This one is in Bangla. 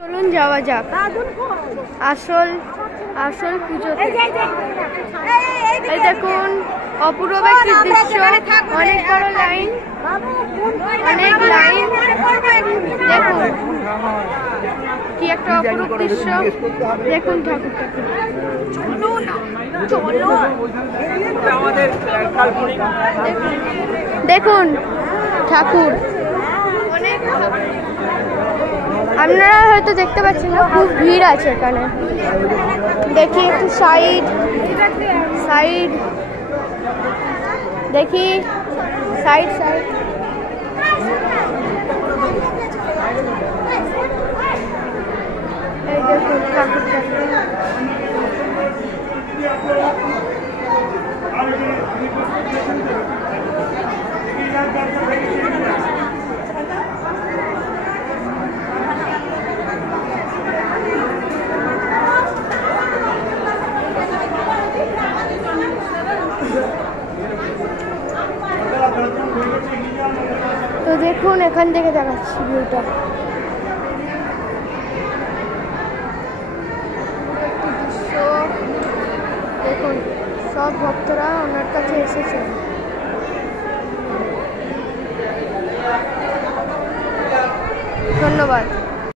চলুন যাওয়া যাক আসল আসল পুজোতে। এই দেখুন অপূর্ব একটি দৃশ্য, অনেক বড় লাইন, অনেক লাইন। দেখুন কি একটা অপূর্ব দৃশ্য। দেখুন ঠাকুরটা, দেখুন ঠাকুর, অনেক আপনারা হয়তো দেখতে পাচ্ছেন না, খুব ভিড় আছে এখানে। দেখি একটু সাইড সাইড, দেখি সাইড সাইড। এই দেখুন ঠাকুরটা, তো দেখুন এখান থেকে দেখাচ্ছি ভিউটা। দেখুন সব ভক্তরা ওনার কাছে এসেছে। ধন্যবাদ।